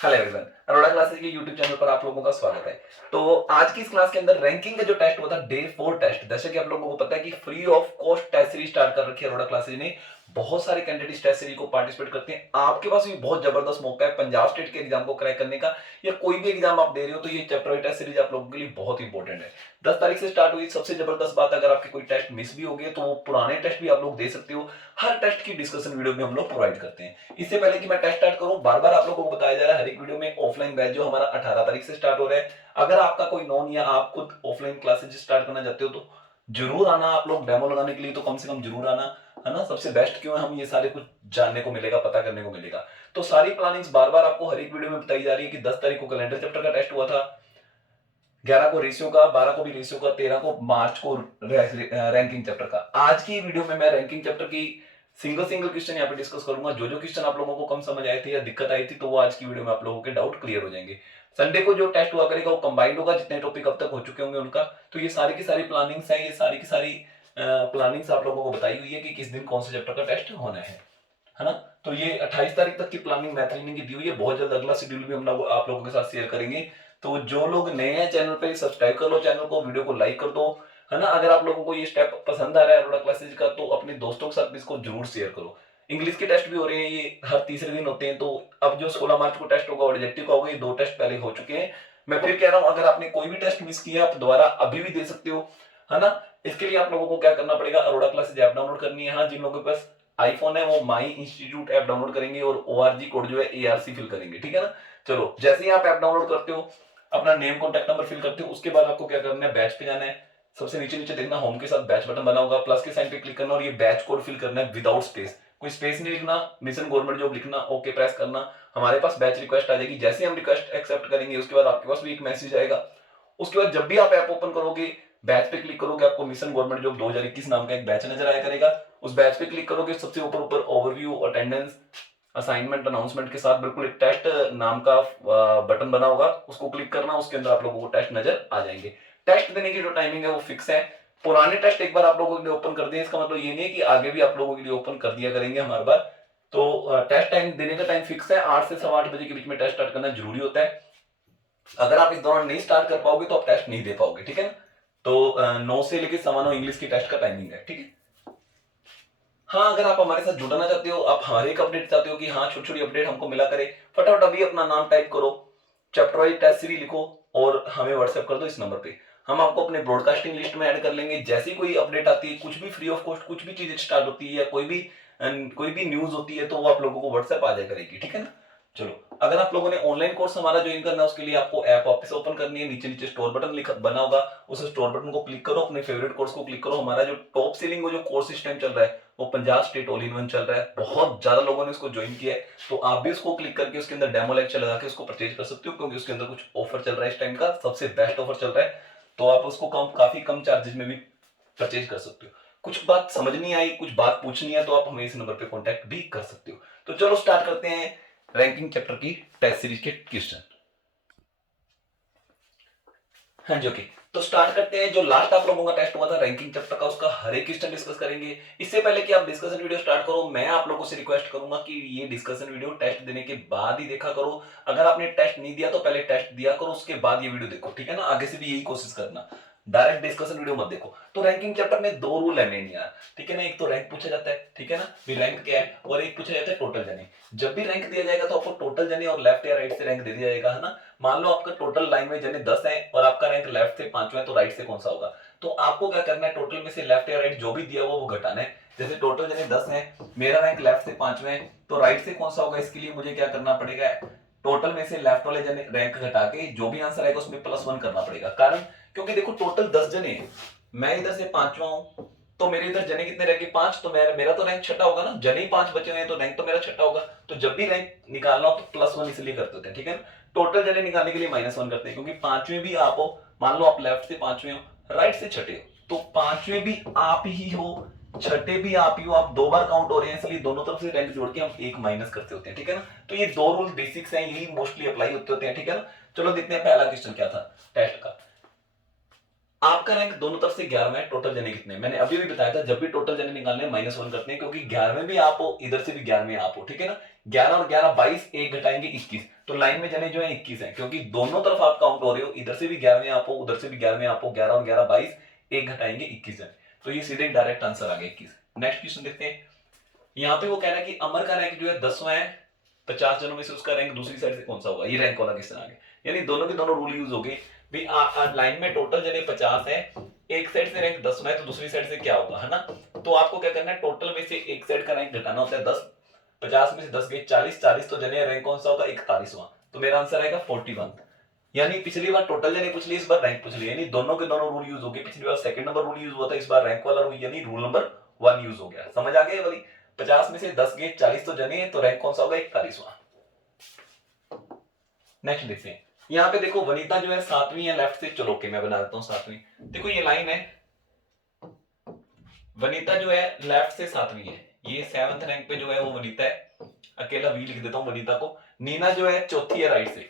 Hello everyone, Arora classes के YouTube channel पर आप लोगों का स्वागत है। तो आज की इस क्लास के अंदर रैंकिंग का जो टेस्ट हुआ था डे 4 टेस्ट, जैसे कि आप लोगों को पता है कि free of cost test series start कर रखी है अरोड़ा क्लासेस ने। बहुत सारे कैंडिडेट इस टेस्ट सीरीज को पार्टिसिपेट करते हैं। आपके पास भी बहुत जबरदस्त मौका है पंजाब स्टेट के एग्जाम को क्रैक करने का, या कोई भी एग्जाम आप दे रहे हो तो ये चैप्टर वाइज टेस्ट सीरीज आप लोगों के लिए बहुत इंपॉर्टेंट है। 10 तारीख से स्टार्ट हुई। सबसे जबरदस्त बात, अगर आपके कोई टेस्ट मिस भी हो गए तो वो पुराने टेस्ट भी आप लोग दे सकते हो। हर टेस्ट की डिस्कशन वीडियो भी हम लोग प्रोवाइड करते हैं। इससे पहले कि मैं टेस्ट स्टार्ट करूं, बार बार आप लोगों को बताया जा रहा है हर एक वीडियो में ऑफलाइन बैच जो हमारा 18 तारीख से स्टार्ट हो रहा है। अगर आपका कोई नॉन या आप खुद ऑफलाइन क्लासेज स्टार्ट करना चाहते हो तो जरूर आना। आप लोग डेमो लगाने के लिए तो कम से कम जरूर आना, है ना। सबसे बेस्ट क्यों है, हम ये सारे कुछ जानने को मिलेगा, पता करने को मिलेगा। तो सारी प्लानिंग्स बार बार आपको हर एक वीडियो में बताई जा रही है कि 10 तारीख को कैलेंडर चैप्टर का टेस्ट हुआ था, 11 को रेशियो का, 12 को भी रेशियो का, 13 को मार्च को रैंकिंग चैप्टर का। आज की वीडियो में मैं रैंकिंग चैप्टर की सिंगल सिंगल क्वेश्चन यहाँ पे डिस्कस करूंगा। जो जो क्वेश्चन आप लोगों को कम समझ आए थे या दिक्कत आई थी तो वो आज की वीडियो में आप लोगों के डाउट क्लियर हो जाएंगे। संडे को जो टेस्ट हुआ करेगा वो कंबाइंड होगा, जितने टॉपिक अब तक हो चुके होंगे उनका। तो ये सारी की सारी प्लानिंग्स है, ये सारी की सारी प्लानिंग्स आप लोगों को बताई हुई है कि किस दिन कौन से चैप्टर का टेस्ट होना है ना। तो ये 28 तारीख तक की प्लानिंग मैथ्रीनिंग की दी हुई है। बहुत जल्द अगला शेड्यूल भी हम लोग आप लोगों के साथ शेयर करेंगे। तो जो लोग नए हैं चैनल पे, सब्सक्राइब कर लो चैनल को, वीडियो को लाइक कर दो, है ना। अगर आप लोगों को ये स्टेप पसंद आ रहा है अरोड़ा क्लासेज का तो अपने दोस्तों के साथ भी इसको जरूर शेयर करो। इंग्लिश के टेस्ट भी हो रहे हैं, ये हर तीसरे दिन होते हैं। तो अब जो 16 मार्च को टेस्ट होगा ऑब्जेक्टिव का होगा, ये 2 टेस्ट पहले हो चुके हैं। मैं फिर कह रहा हूं, अगर आपने कोई भी टेस्ट मिस किया आप दोबारा अभी भी दे सकते हो, है ना। इसके लिए आप लोगों को क्या करना पड़ेगा, अरोड़ा क्लासेज ऐप डाउनलोड करनी है। हाँ, जिन लोगों के पास आईफोन है वो माई इंस्टीट्यूट ऐप डाउनलोड करेंगे और ORG कोड जो है ARC फिल करेंगे, ठीक है ना। चलो, जैसे ही आप ऐप डाउनलोड करते हो, अपना नेम कॉन्टैक्ट नंबर फिल करते हो, उसके बाद आपको क्या करना है, बैच पे जाना है। सबसे नीचे नीचे देखना होम के साथ बैच बटन बना होगा, प्लस के साइन पे क्लिक करना और ये बैच कोड फिल करना है विदाउट स्पेस। कोई स्पेस नहीं लिखना, मिशन गवर्नमेंट जॉब लिखना, ओके प्रेस करना। हमारे पास बैच रिक्वेस्ट आ जाएगी। जैसे हम रिक्वेस्ट एक्सेप्ट करेंगे उसके बाद आपके पास भी एक मैसेज आएगा। उसके बाद जब भी आप ऐप ओपन करोगे, बैच पे क्लिक करोगे, आपको मिशन गवर्नमेंट जॉब 2021 नाम का एक बैच नजर आया करेगा। उस बैच पे क्लिक करोगे, सबसे ऊपर ऊपर ओवरव्यू, अटेंडेंस, असाइनमेंट, अनाउंसमेंट के साथ बिल्कुल एक टेस्ट नाम का बटन बना होगा, उसको क्लिक करना। उसके अंदर आप लोगों को टेस्ट नजर आ जाएंगे। टेस्ट देने की जो टाइमिंग है वो फिक्स है। पुराने टेस्ट एक बार आप लोगों के लिए ओपन कर दिए, इसका मतलब ये नहीं है कि आगे भी आप लोगों के लिए ओपन कर दिया करेंगे हम हर बार। तो टेस्ट टाइम देने का टाइम फिक्स है, 8 से 8:15 बजे के बीच में टेस्ट स्टार्ट करना जरूरी होता है। अगर आप इस दौरान नहीं स्टार्ट कर पाओगे तो आप टेस्ट नहीं दे पाओगे, ठीक है ना। तो 9 से लेकर 9:15 इंग्लिश की टेस्ट का टाइमिंग है, ठीक है। हाँ, अगर आप हमारे साथ जुड़ना चाहते हो, आप हमारे एक अपडेट चाहते हो कि हाँ छोटी छोटी अपडेट हमको मिला करे, फटाफट अभी अपना नाम टाइप करो, चैप्टर वाइज टेस्ट सीरीज लिखो और हमें व्हाट्सएप कर दो इस नंबर पे। हम आपको अपने ब्रॉडकास्टिंग लिस्ट में ऐड कर लेंगे। जैसी कोई अपडेट आती है, कुछ भी फ्री ऑफ कॉस्ट कुछ भी चीज स्टार्ट होती है या कोई भी न्यूज होती है तो वो आप लोगों को व्हाट्सएप आ जाया करेगी, ठीक है ना। चलो, अगर आप लोगों ने ऑनलाइन कोर्स हमारा ज्वाइन करना है उसके लिए आपको ऐप वापस ओपन करनी है। नीचे नीचे स्टोर बटन लिखा बना होगा, उस स्टोर बटन को क्लिक करो, अपने फेवरेट कोर्स को क्लिक करो। हमारा जो टॉप सेलिंग जो कोर्स सिस्टम चल रहा है वो Punjab state all in one चल रहा है। बहुत ज्यादा लोगों ने इसको ज्वाइन किया है, तो आप भी उसको क्लिक करके उसके अंदर डेमो लेक्चर लगा के उसको परचेज कर सकते हो, क्योंकि उसके अंदर कुछ ऑफर चल रहा है इस टाइम का, सबसे बेस्ट ऑफर चल रहा है। तो आप उसको काफी कम चार्जेस में भी परचेज कर सकते हो। कुछ बात समझ नहीं आई, कुछ बात पूछनी है तो आप हमें इस नंबर पे कांटेक्ट भी कर सकते हो। तो चलो स्टार्ट करते हैं रैंकिंग चैप्टर की टेस्ट सीरीज के क्वेश्चन। हाँ जी, ओके। तो स्टार्ट करते हैं। जो लास्ट आप लोगों का टेस्ट हुआ था रैंकिंग चैप्टर का, उसका हर एक क्वेश्चन डिस्कस करेंगे। इससे पहले कि आप डिस्कशन वीडियो स्टार्ट करो, मैं आप लोगों से रिक्वेस्ट करूंगा कि ये डिस्कशन वीडियो टेस्ट देने के बाद ही देखा करो। अगर आपने टेस्ट नहीं दिया तो पहले टेस्ट दिया करो, उसके बाद ये वीडियो देखो, ठीक है ना। आगे से भी यही कोशिश करना, डायरेक्ट डिस्कशन वीडियो मत देखो। तो रैंकिंग चैप्टर में 2 रूल है मेन यार, ठीक है ना। एक तो रैंक पूछा जाता है, ठीक है ना, भी रैंक क्या है, और एक पूछा जाता है टोटल जने। जब भी रैंक दिया जाएगा तो आपको टोटल जने और लेफ्ट या राइट से रैंक दे दिया जाएगा, है ना। मान लो आपका टोटल लाइन में जने 10 है और आपका रैंक लेफ्ट से 5वां है, तो राइट से कौन सा होगा। तो आपको क्या करना है, टोटल में से लेफ्ट या राइट जो भी दिया हुआ वो घटाना है। जैसे टोटल जने 10 है, मेरा रैंक लेफ्ट से 5वां है, तो राइट से कौन सा होगा, इसके लिए मुझे क्या करना पड़ेगा, टोटल में से लेफ्ट वाले जने रैंक घटा के जो भी आंसर आएगा उसमें +1 करना पड़ेगा। कारण क्योंकि देखो टोटल 10 जने हैं, मैं इधर से 5वां हूं, तो मेरे इधर जने कितने रह गए, 5, तो मेरा तो रैंक छठा होगा ना। जने ही 5 बचे हुए हैं तो रैंक तो मेरा छठा होगा। तो जब भी रैंक निकालना हो तो +1 इसलिए करते होते हैं, ठीक है ना। टोटल जने निकालने के लिए -1 करते हैं, क्योंकि 5वें भी आप हो। मान लो आप लेफ्ट से 5वें हो, राइट से छठे हो, तो 5वें भी आप ही हो, छठे भी आप ही हो। आप 2 बार काउंट हो रहे हैं, इसलिए दोनों तरफ से रैंक जोड़ के हम 1 माइनस करते होते हैं, ठीक है ना। तो ये 2 रूल बेसिक्स हैं, यही मोस्टली अप्लाई होते हैं, ठीक है ना। चलो देखते हैं पहला क्वेश्चन क्या था टेस्ट का। आपका रैंक दोनों तरफ से 11 है, टोटल जने कितने? मैंने अभी भी बताया था, जब भी टोटल जने निकालने -1 करते हैं, क्योंकि 11 भी आप हो, इधर से भी 11 आप हो, ठीक है ना। 11 और 11 22, एक घटाएंगे 21, तो लाइन में जने जो है 21 है, क्योंकि दोनों तरफ आप काउंट हो रहे हो, इधर से भी 11 आप हो, उधर से भी 11 आप हो। 11 और 11 22, एक घटाएंगे 21 है, तो ये सीधे डायरेक्ट आंसर आ गया 21। नेक्स्ट क्वेश्चन देखते हैं। यहाँ पे वो कह रहा है कि अमर का रैंक जो है 10वां है, 50 जनों में से उसका रैंक दूसरी साइड से कौन सा होगा? ये रैंक वाला क्वेश्चन आ गया, यानी दोनों के दोनों रूल यूज हो गए। भी लाइन में टोटल जने 50 है, एक साइड से रैंक 10वां है, तो दूसरी साइड से क्या होगा, है ना। तो आपको क्या करना है, टोटल में से एक साइड का रैंक घटाना होता है 10, 50 में से 10 गए 40, 40 तो जने रैंक कौन सा होगा? 41वां, तो मेरा आंसर आएगा 41। यानी पिछली बार टोटल जने पूछ ली, इस बार रैंक पूछ ली, यानी दोनों के दोनों रूल यूज हो गए। पिछली बार सेकंड नंबर रूल यूज हुआ था, इस बार रैंक वाला रूल यानी रूल नंबर 1 यूज हो गया। समझ आ गई वाली? 50 में से 10 गए 40 तो जने हैं, तो रैंक कौन सा होगा? 41वां। नेक्स्ट देखते हैं। यहाँ पे देखो वनीता जो है 7वीं है लेफ्ट से, चलो ओके मैं बना देता हूँ 7वीं। देखो ये लाइन है, वनीता जो है लेफ्ट से 7वीं है, ये 7th रैंक पे जो है वो वनीता है, अकेला वी लिख देता हूँ वनीता को। नीना जो है चौथी है राइट से,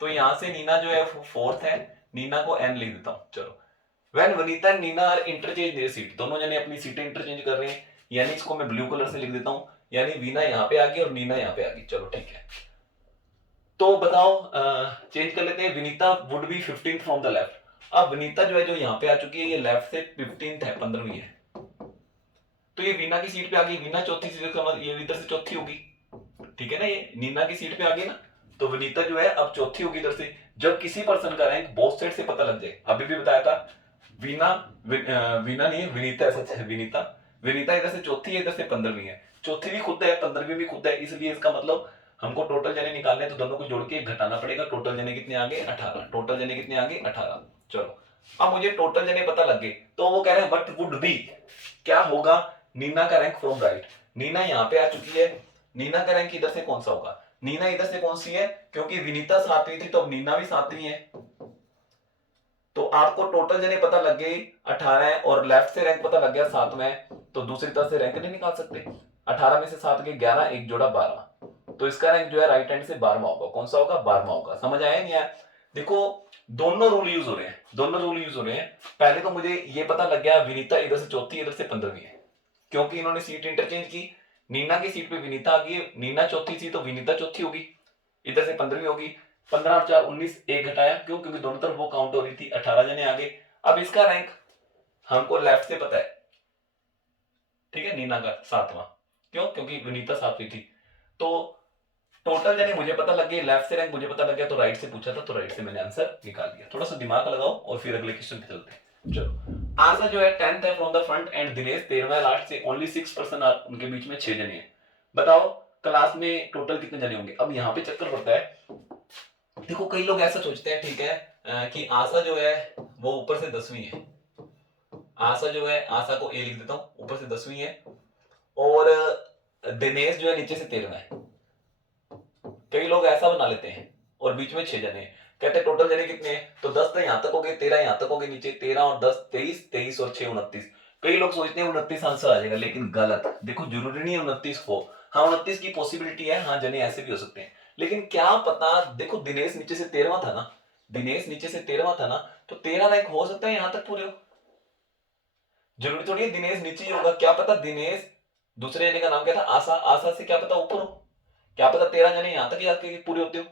तो यहां से नीना जो है 4th है, नीना को एन लिख देता हूँ। चलो, when Vanita and Neena are interchange their seat, दोनों जने अपनी सीटें इंटरचेंज कर रहे हैं, यानी इसको मैं ब्लू कलर से लिख देता हूँ, यानी वीना यहाँ पे आ गई और नीना यहाँ पे आ गई। चलो ठीक है, तो बताओ चेंज कर लेते हैं। Vinita would be 15th from the left. अब विनीता जो है जो यहाँ पे आ चुकी है, ये लेफ्ट से 15th है, 15वीं है, तो ये वीना की सीट पे आ गई। वीना चौथी सीट का मतलब ये इधर से चौथी होगी, ठीक है ना, ये नीना की सीट पे आ गई ना, तो विनीता जो है अब चौथी होगी इधर से। जब किसी पर्सन का रैंक बोथ साइड से पता लग जाए, अभी भी बताया था, वीना वीना नहीं विनीता, ऐसा है विनीता, विनीता इधर से चौथी है, इधर से 15वीं है, चौथी भी खुद है 15वीं भी खुद है, इसलिए इसका मतलब हमको टोटल जने निकालने, तो दोनों को जोड़ के घटाना पड़ेगा। टोटल जने कितने आ गए? 18। टोटल जने कितने आ गए? 18। चलो, अब मुझे टोटल जने पता लग गए, तो वो कह रहे हैं व्हाट वुड बी, क्या होगा नीना का रैंक फ्रॉम राइट। नीना यहाँ पे आ चुकी है, नीना का रैंक इधर से कौन सा होगा? नीना इधर से कौन सी है? क्योंकि विनीता 7वीं थी, तो अब नीना भी 7वीं है, तो आपको टोटल जने पता लग गए 18 है, और लेफ्ट से रैंक पता लग गया 7वां है, तो दूसरी तरफ से रैंक नहीं निकाल सकते। 18 में से 7 गए 11, एक जोड़ा 12, तो इसका रैंक जो है राइट हैंड से 12वां होगा। कौन सा होगा? 12वां होगा। समझ आया नहीं आया? देखो दोनों रूल यूज हो रहे हैं, दोनों रूल यूज हो रहे हैं। पहले तो मुझे ये पता लग गया विनीता इधर से चौथी, इधर से 15वीं है, क्योंकि इन्होंने सीट इंटरचेंज की। नीना की सीट पे विनीता आ गई, नीना चौथी थी तो विनीता चौथी होगी, इधर से 15वीं होगी। 15 और 4 19, एक घटाया, क्यों? क्योंकि दोनों तरफ वो काउंट हो रही थी, 18 जने आगे। अब इसका रैंक हमको लेफ्ट से पता है, ठीक है, नीना का 7वां, क्यों? क्योंकि विनीता 7वीं थी। तो टोटल जने मुझे पता लग गई, लेफ्ट से रैंक मुझे पता लग गया, तो राइट से पूछा था, तो राइट से मैंने आंसर निकाल दिया। थोड़ा सा दिमाग लगाओ और फिर अगले क्वेश्चन पे चलते हैं। चलो, आशा जो है 10th है from the front, and Dinesh 13वां लास्ट से, ओनली 6% उनके बीच में 6 जने हैं। बताओ क्लास में टोटल कितने जने होंगे? अब यहाँ पे चक्कर पड़ता है, देखो कई लोग ऐसा सोचते हैं, ठीक है, कि आशा जो है वो ऊपर से 10वीं है, आशा जो है, आशा को ए लिख देता हूं, ऊपर से 10वीं है, और दिनेश जो है नीचे से 13वां है। कई लोग ऐसा बना लेते हैं, और बीच में 6 जने हैं, कहते हैं टोटल जने कितने हैं, तो 10 तो यहां तक हो गए, 13 यहां तक हो गए नीचे, 13 और 10 23, 23 और 6 29। कई लोग सोचते हैं 29 आंसर आ जाएगा, लेकिन गलत। देखो जरूरी नहीं है 29 हो, हाँ 29 की पॉसिबिलिटी है, हाँ जने ऐसे भी हो सकते हैं, लेकिन क्या पता। देखो दिनेश नीचे से 13वां था ना, दिनेश नीचे से 13वां था ना, तो 13 रैंक हो सकता है यहां तक पूरे हो, जरूरी थोड़ी है दिनेश नीचे ही होगा। क्या पता दिनेश, दूसरे जने का नाम क्या था? आशा, आशा से क्या पता ऊपर हो, क्या पता 13 जने यहां तक ही आके पूरे होते हो।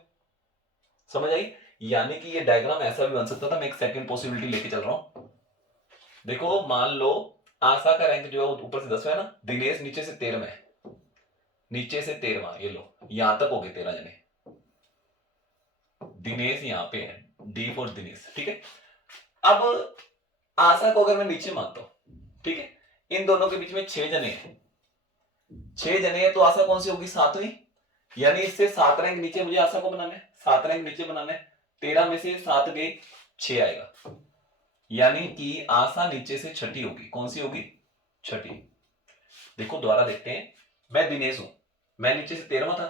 समझ आई? यानी कि ये डायग्राम ऐसा भी बन सकता था। मैं एक सेकंड पॉसिबिलिटी लेके चल रहा हूं। देखो मान लो आशा का रैंक जो है ऊपर से 10वां है ना, दिनेश नीचे से 13वां है, नीचे से 13वां, ये लो यहां तक हो गए 13 जने, दिनेश यहां पे है, डी फॉर दिनेश, ठीक है। अब आशा को अगर मैं नीचे मानता हूं, ठीक है, इन दोनों के बीच में 6 जने हैं, 6 जने हैं, तो आशा कौन सी होगी? 7वीं, यानी इससे 7 रैंक नीचे मुझे आशा को बनाना है, 7 रैंक नीचे बनाना है। 13 में से 7 गए 6 आएगा, यानी कि आशा नीचे से छठी होगी। कौन सी होगी? छठी। देखो दोबारा देखते हैं, मैं दिनेश हूं, मैं नीचे से 13वां था,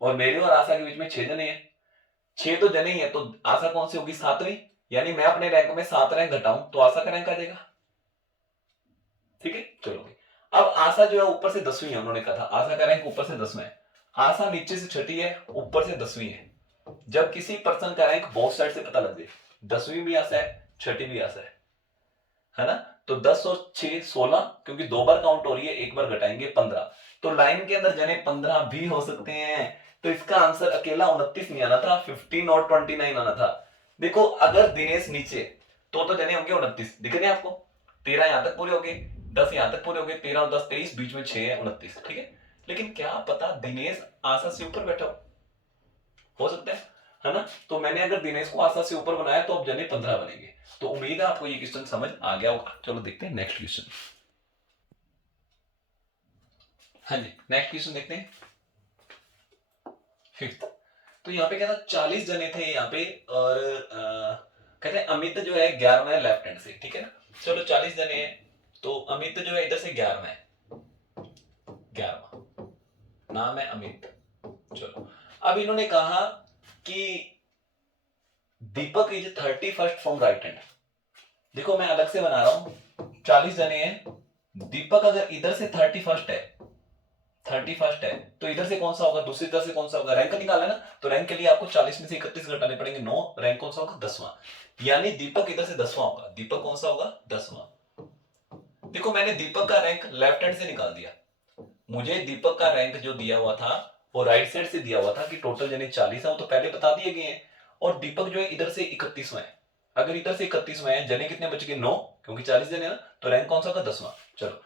और मेरे और आशा के बीच में 6 जने हैं, 6 तो जने ही है, तो आशा कौन सी होगी? 7वीं, यानी मैं अपने रैंक में 7 रैंक घटाऊं तो आशा का रैंक आ जाएगा, ठीक है। चलो अब आशा जो है ऊपर से 10वीं है, उन्होंने कहा था आशा का रैंक ऊपर से 10वां है, आशा नीचे से छठी है, ऊपर से 10वीं है। जब किसी पर्सन का रैंक बोथ साइड से पता लग जाए, 10वीं भी आशा है, छठी भी यहाँ से है ना। तो 10 और 6 16, क्योंकि 2 बार काउंट हो रही है, एक बार घटाएंगे 15। तो लाइन के अंदर जने 15 भी हो सकते हैं। तो इसका आंसर अकेला 29 नहीं आना था, 15 और 29 आना था। देखो अगर दिनेश नीचे तो जने होंगे 29, दिख रहे हैं आपको। 13 यहां तक पूरे हो गए, 10 यहां तक पूरे हो गए, 13 और 10 23, बीच में 6 है 29, ठीक है। लेकिन क्या पता दिनेश आशा से ऊपर बैठा हो सकता है ना। तो मैंने अगर दिनेश को आशा से ऊपर बनाया तो अब जने 15 बनेंगे। तो उम्मीद है आपको ये क्वेश्चन समझ आ गया होगा। चलो देखते हैं नेक्स्ट क्वेश्चन। हाँ जी, नेक्स्ट क्वेश्चन देखते हैं, फिफ्थ। तो यहाँ पे क्या था, 40 जने थे यहाँ पे, और कहते हैं अमित जो है 11वां है लेफ्ट हैंड से, ठीक है ना। चलो 40 जने हैं, तो अमित जो है इधर से 11वां है, 11वां नाम है अमित। चलो अब इन्होंने कहा कि Deepak is 31st from right hand. देखो मैं अलग से बना रहा हूं, 40 जने हैं, दीपक अगर इधर से 31st है, 31st है, तो इधर से कौन सा होगा, दूसरी तरफ से कौन सा होगा, रैंक निकालना है ना। तो रैंक के लिए आपको 40 में से 31 घटाने पड़ेंगे, 9, रैंक कौन सा होगा, 10वां। यानी दीपक इधर से 10वां होगा। दीपक कौन सा होगा, 10वां। देखो मैंने दीपक का रैंक लेफ्ट हैंड से निकाल दिया। मुझे दीपक का रैंक जो दिया हुआ था वो राइट साइड से दिया हुआ था कि टोटल जने 40 है, वो तो पहले बता दिए गए हैं। और दीपक जो है इधर से 31वां है। अगर इधर से 31वां है, जने कितने बच गए, 9, क्योंकि 40 जने ना, तो रैंक कौन सा होगा, 10वां। चलो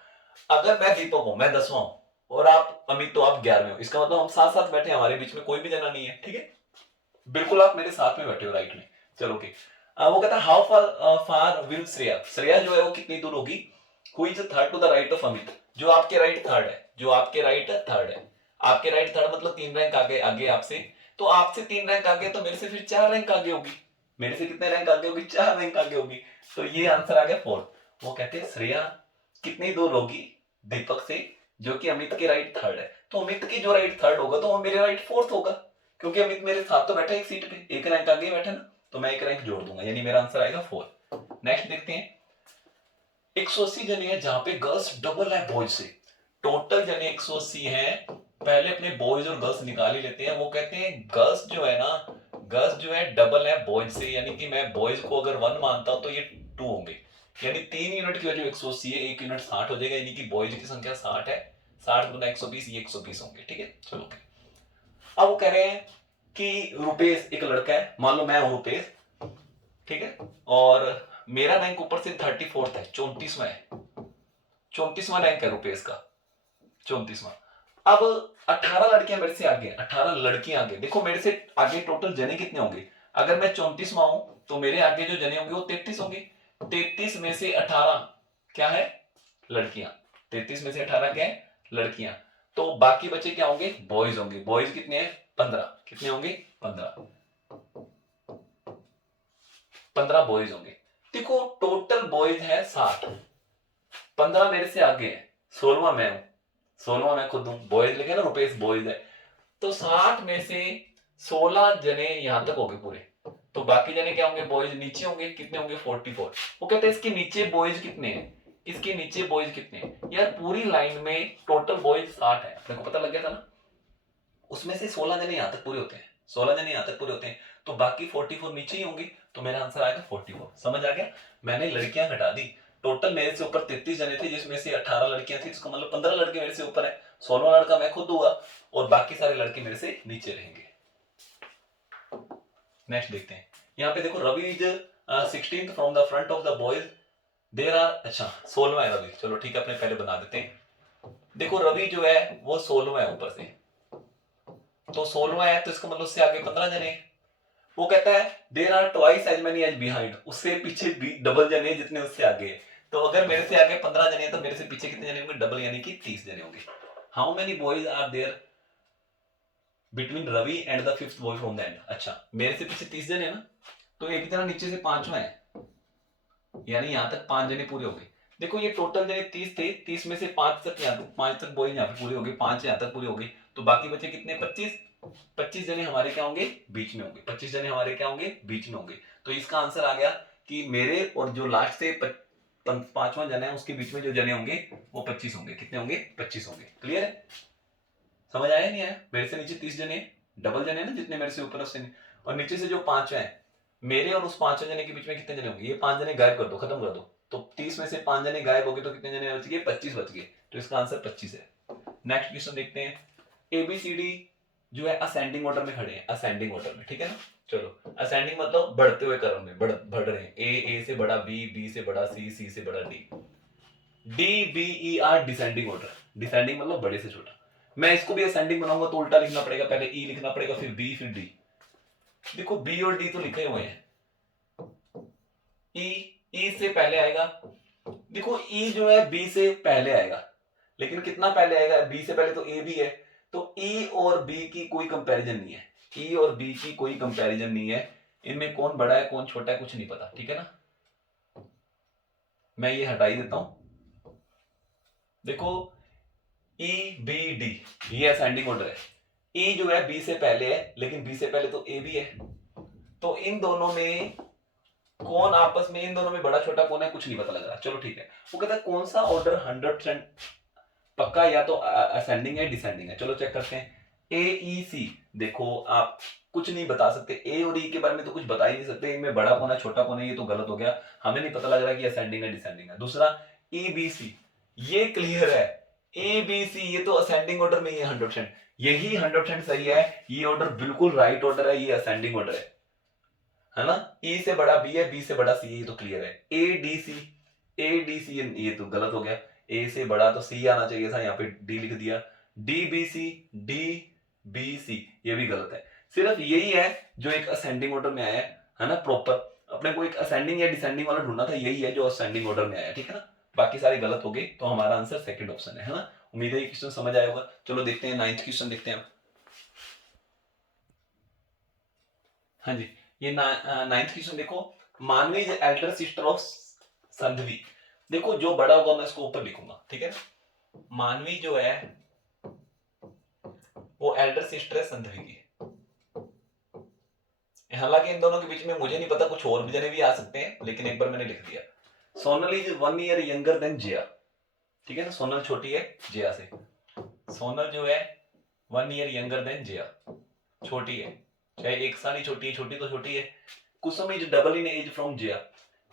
अगर मैं दीपक हूं, मैं 10वां हूं, और आप अमित तो आप 11वें हो, इसका मतलब हम साथ साथ बैठे, हमारे बीच में कोई भी जना नहीं है, ठीक है। बिल्कुल आप मेरे साथ में बैठे हो राइट में। चलो ओके। वो कहता है how far will Shreya, Shreya जो है वो कितनी दूर होगी, who is third to the right of Amit, जो आपके राइट थर्ड है, जो आपके राइट थर्ड है। आपके राइट थर्ड मतलब 3 रैंक आगे, आगे आपसे। तो आपसे 3 रैंक आगे, तो मेरे से फिर 4 रैंक आगे होगी। मेरे से कितने रैंक आगे होगी, 4 रैंक आगे होगी। तो ये आंसर आ गया 4। वो कहते हैं श्रेया कितनी दूर होगी दीपक से, जो कि अमित के राइट थर्ड है। तो अमित की जो राइट थर्ड होगा तो वो मेरे राइट फोर्थ होगा, क्योंकि अमित मेरे साथ तो बैठा एक सीट पे, एक रैंक आगे बैठा ना, तो मैं एक रैंक जोड़ दूंगा, यानी मेरा आंसर आएगा 4। नेक्स्ट देखते हैं, 180 जने हैं जहां पे गर्ल्स डबल है बॉयज से। टोटल जने 180 हैं। पहले अपने बॉयज और गर्ल्स निकाल ही लेते हैं। वो कहते हैं गर्ल्स जो है ना, गर्ल्स जो है डबल है बॉयज से, यानी कि मैं बॉयज को अगर 1 मानता हूं तो ये 2 होंगे, यानी 3 यूनिट की वैल्यू 180 है, 1 यूनिट 60 हो जाएगा, यानी कि बॉयज की संख्या 60 है। 60 गुना 120, ये 120 होंगे, ठीक है। चलो अब वो कह रहे हैं कि रुपेश एक लड़का है, मान लो मैं हूं रुपेश, ठीक है, और मेरा रैंक ऊपर से 34th है, 34वां है, 34वां रैंक है रुपेश का, 34वां। अब 18 लड़कियां मेरे से आगे, 18 लड़कियां आगे। देखो मेरे से आगे टोटल जने कितने होंगे, अगर मैं 34वां हूं तो मेरे आगे जो जने होंगे वो 33 होंगे। 33 में से 18 क्या है, लड़कियां। 33 में से 18 क्या है, लड़कियां। तो बाकी बचे क्या होंगे, बॉयज होंगे। बॉयज कितने हैं, 15। कितने होंगे, 15। 15 बॉयज होंगे। देखो टोटल बॉयज है 60, 15 मेरे से आगे है, 16वां मैं हूं, 16वां मैं खुद हूं। बॉयज लिखे ना, रुपेश बॉयज है। तो 60 में से 16 जने यहां तक हो गए पूरे, तो बाकी जने क्या होंगे, बॉयज नीचे होंगे। कितने होंगे, 44। वो कहते हैं इसके नीचे बॉयज कितने हैं, इसके नीचे बॉयज कितने हैं। यार पूरी लाइन में टोटल बॉयज 60 है, अपने को पता लग गया था ना। उसमें से 16 जने यहां तक पूरे होते हैं, 16 जने यहां तक पूरे होते हैं, तो बाकी 44 नीचे ही होंगे। तो मेरा आंसर आएगा 44। समझ आ गया। मैंने लड़कियां घटा दी। टोटल मेरे से ऊपर 33 जने थे, जिसमें से 18 लड़कियां थी, इसका मतलब 15 लड़के मेरे से ऊपर है, 16वां लड़का मैं खुद हुआ, और बाकी सारे लड़के मेरे से नीचे रहेंगे। नेक्स्ट देखते हैं, यहाँ पे देखो Ravi is 16th from the front of the boys, there are, अच्छा 16वां है रवि। चलो ठीक है, अपने पहले बना देते हैं। देखो रवि जो है वो 16वां है ऊपर से, तो 16वां है, तो इसका मतलब उससे आगे 15 जने। वो कहता है there are twice as many as behind, उससे पीछे भी डबल जने जितने उससे आगे है। तो अगर मेरे से आगे 15 जने हैं तो मेरे से पीछे कितने जने होंगे, डबल, यानी कि 30 जने होंगे। How many boys are there between Ravi and the fifth boy from the end. अच्छा मेरे से पीछे 30 जने हैं ना, तो एक जना नीचे से 5वां है, यानी यहां तक 5 जने पूरे हो गए। देखो ये टोटल जने 30 थे, 30 में से 5 तक यहाँ तक, 5 तक बॉयज यहाँ पे पूरे हो गए, 5 यहाँ तक पूरे हो गए, तो बाकी बचे कितने, 25। 25 जने हमारे क्या होंगे, बीच में होंगे। 25 जने हमारे क्या होंगे, बीच में होंगे। तो इसका आंसर आ गया कि मेरे और जो लास्ट से 5वां जन है उसके बीच में जो जने होंगे वो 25 होंगे। कितने होंगे, 25 होंगे। क्लियर है, समझ आया नहीं आया। मेरे से नीचे 30 जने, डबल जने ना, जितने मेरे से ऊपर उससे, और नीचे से जो 5 है मेरे और उस 5 जने के बीच में कितने जने होंगे? ये 5 जने गायब कर दो, खत्म कर दो। तो 30 में से 5 जने गायब हो गए तो कितने जने बच गए? 25 बच गए। तो इसका आंसर 25 है। नेक्स्ट क्वेश्चन देखते हैं। एबीसीडी जो है असेंडिंग ऑर्डर में खड़े हैं, असेंडिंग ऑर्डर में, ठीक है ना। चलो, असेंडिंग मतलब बढ़ते हुए क्रम में बढ़ रहे हैं। ए से बड़ा बी, बी से बड़ा सी, सी से बड़ा D, D B E are descending order. Descending मतलब बड़े से छोटा। मैं इसको भी असेंडिंग बनाऊंगा तो उल्टा लिखना पड़ेगा, पहले ई लिखना पड़ेगा, फिर बी, फिर डी। देखो बी और डी तो लिखे हुए हैं, ई से पहले आएगा। देखो ई जो है बी से पहले आएगा, लेकिन कितना पहले आएगा? बी से पहले तो ए भी है, तो ई और बी की कोई कंपैरिजन नहीं है। ई और बी की कोई कंपैरिजन नहीं है। इनमें कौन बड़ा है कौन छोटा है कुछ नहीं पता, ठीक है ना। मैं ये हटा ही देता हूं। देखो ई बी डी ये असेंडिंग ऑर्डर है। ई जो है बी से पहले है, लेकिन बी से पहले तो ए भी है। तो इन दोनों में कौन आपस में, इन दोनों में बड़ा छोटा कौन है कुछ नहीं पता लग रहा। चलो ठीक है। वो कहता है कौन सा ऑर्डर 100% पक्का या तो असेंडिंग है डिसेंडिंग है। चलो चेक करते हैं। ए ई सी, देखो आप कुछ नहीं बता सकते, ए और ई के बारे में तो कुछ बता ही नहीं सकते। इनमें बड़ा कौन है छोटा कौन है, ये तो गलत हो गया। हमें नहीं पता लग रहा कि असेंडिंग है डिसेंडिंग है। दूसरा ए बी सी, ये क्लियर है। ए बी सी ये तो असेंडिंग ऑर्डर में ही है 100%, यही 100% सही है। ये ऑर्डर बिल्कुल राइट ऑर्डर है, ये असेंडिंग ऑर्डर है ना। ई से बड़ा बी है, बी से बड़ा सी है, ये तो क्लियर है। A D C, A D C ये तो गलत हो गया। ए से बड़ा तो सी आना चाहिए था, यहाँ पे डी लिख दिया। D B C, D B C ये भी गलत है। सिर्फ यही है जो एक असेंडिंग ऑर्डर में आया है ना प्रॉपर। अपने को एक असेंडिंग या डिसेंडिंग वाला ढूंढना था, यही है जो असेंडिंग ऑर्डर में आया, ठीक है ना। बाकी सारे गलत हो गए, तो हमारा आंसर सेकंड ऑप्शन है ना। उम्मीद है ये क्वेश्चन समझ आया होगा। चलो देखते हैं 9th क्वेश्चन देखते हैं। हाँ जी, ये 9th क्वेश्चन देखो। मानवी इज एल्डर सिस्टर ऑफ संधवी। देखो जो बड़ा होगा मैं इसको ऊपर लिखूंगा, ठीक है ना। मानवी जो है वो एल्डर सिस्टर है संधवी की। हालांकि इन दोनों के बीच में मुझे नहीं पता, कुछ और भी जने भी आ सकते हैं, लेकिन एक बार मैंने लिख दिया। Sonal is 1 year younger than Jiya, ठीक है ना। सोनल छोटी है जिया से। सोनल जो है 1 ईयर यंगर देन जिया, छोटी है, चाहे 1 साल ही छोटी है, छोटी तो छोटी है। Kusum is double in age from Jiya,